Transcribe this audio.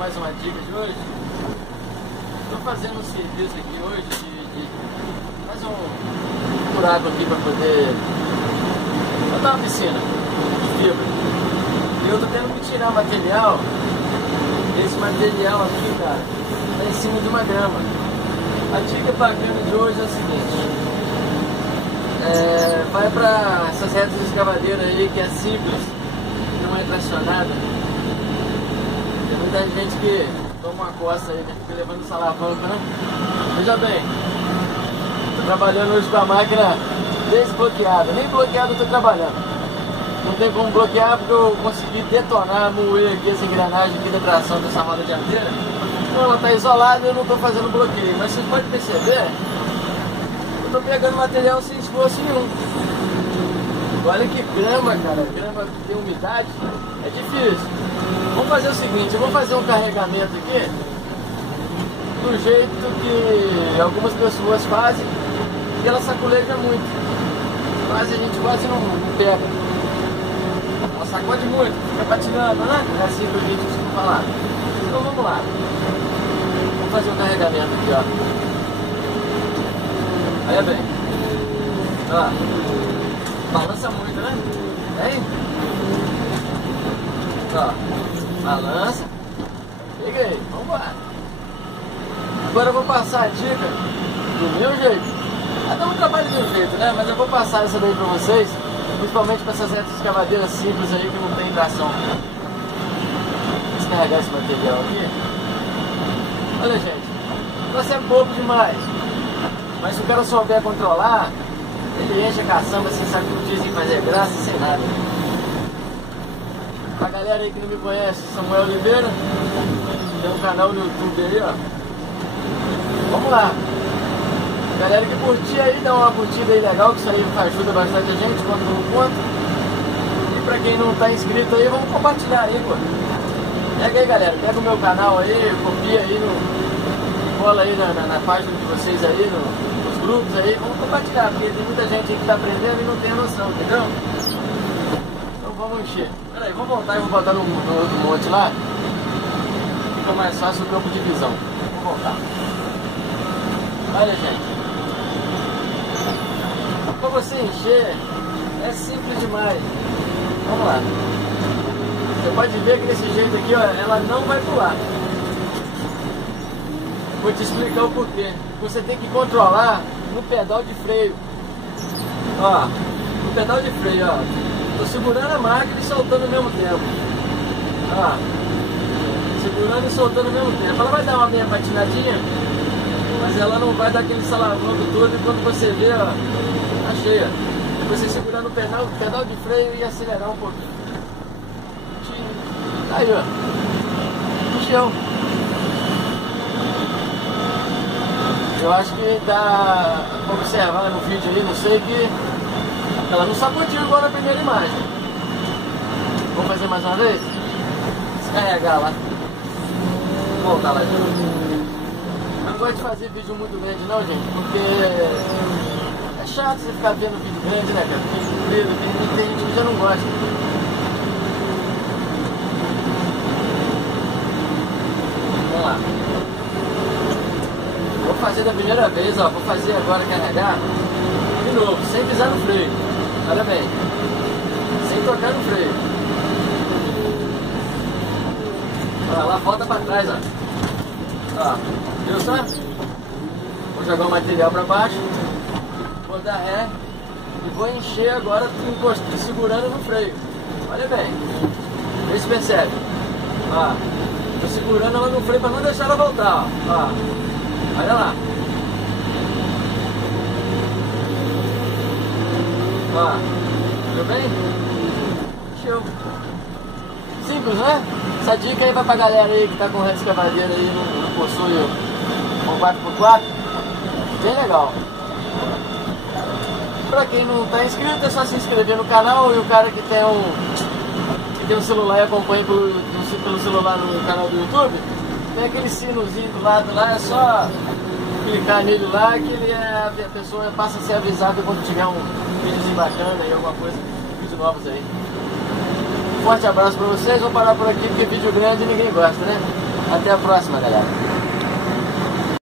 mais uma dica de hoje. Estou fazendo um serviço aqui hoje de fazer um buraco aqui para poder botar uma piscina de fibra. E eu estou tendo que tirar material. Esse material aqui, cara, está em cima de uma grama. A dica bacana de hoje é o seguinte: vai para essas retas de escavadeira aí que é simples, não é tracionada. Tem muita gente que toma uma costa aí, fica levando salavanco, né? Veja bem, estou trabalhando hoje com a máquina desbloqueada, nem bloqueada eu estou trabalhando. Não tem como bloquear porque eu consegui detonar, moer aqui as engrenagens aqui da tração dessa roda dianteira. Então ela está isolada e eu não estou fazendo bloqueio. Mas você pode perceber, eu estou pegando material sem esforço nenhum. Olha que grama, cara, grama que tem umidade, é difícil. Vamos fazer o seguinte, eu vou fazer um carregamento aqui do jeito que algumas pessoas fazem e ela saculeja muito. Mas a gente quase não pega. Ela sacode muito, fica patinando, né? É assim que o vídeo costuma falar. Então vamos lá. Vamos fazer um carregamento aqui, ó. Olha bem. Ó. Balança muito, né? Hein? Ó. Balança. Peguei. Vamos embora. Agora eu vou passar a dica do meu jeito. Cada um trabalha de um jeito, né? Mas eu vou passar essa daí pra vocês. Principalmente para essas retas escavadeiras simples aí que não tem tração. Vou descarregar esse material aqui. Olha, gente, o negócio é bobo demais. Mas se o cara souber controlar, ele enche a caçamba sem sacudir, sem fazer graça, sem nada. A galera aí que não me conhece, Samuel Oliveira, tem um canal no YouTube aí, ó. Vamos lá. Galera que curtir aí, dá uma curtida aí legal, que isso aí ajuda bastante a gente, quanto no ponto. E pra quem não tá inscrito aí, vamos compartilhar aí, pô. Pega aí, galera, pega o meu canal aí, copia aí, cola aí na página de vocês aí, nos grupos aí, vamos compartilhar, porque tem muita gente aí que tá aprendendo e não tem noção, entendeu? Então vamos encher. Pera aí, vamos voltar e vou botar no outro monte lá. Fica mais fácil o campo de visão. Vamos voltar. Olha, gente. Para você encher, é simples demais. Vamos lá. Você pode ver que desse jeito aqui, ó, ela não vai pular. Vou te explicar o porquê. Você tem que controlar no pedal de freio. Ó, no pedal de freio, ó. Tô segurando a máquina e soltando ao mesmo tempo. Ó, segurando e soltando ao mesmo tempo. Ela vai dar uma meia patinadinha, mas ela não vai dar aquele salavanco todo e quando você vê, ó, tá cheia. Você segurar no pedal de freio e acelerar um pouquinho. Aí, ó. Encheu. Eu acho que dá pra observar no vídeo ali, não sei, que ela não sacudiu igual na primeira imagem. Vamos fazer mais uma vez? Descarregar lá. Voltar lá de novo. Eu não gosto de fazer vídeo muito grande não, gente, porque é chato você ficar vendo vídeo grande, né, cara? Vídeo comprido, tem gente que já não gosta. Vamos lá. Vou fazer da primeira vez, ó. Vou fazer agora carregar de novo, sem pisar no freio. Olha bem. Sem tocar no freio. Olha lá, volta pra trás, ó. Ó. Viu só? Vou jogar o material para baixo, vou dar ré e vou encher agora segurando no freio. Olha bem, vê se percebe. Ó, tô segurando ela no freio para não deixar ela voltar. Ó, olha lá. Ó, viu bem? Show. Simples, né? Essa dica aí vai pra galera aí que tá com reta escavadeira aí, não possui um 4x4. Bem legal. Pra quem não tá inscrito, é só se inscrever no canal. E o cara que tem um celular e acompanha pelo celular no canal do YouTube, tem aquele sinozinho do lado lá, é só clicar nele lá que a pessoa passa a ser avisada quando tiver um vídeo bacana e alguma coisa, vídeos novos aí. Forte abraço pra vocês, vou parar por aqui porque vídeo grande ninguém gosta, né? Até a próxima, galera.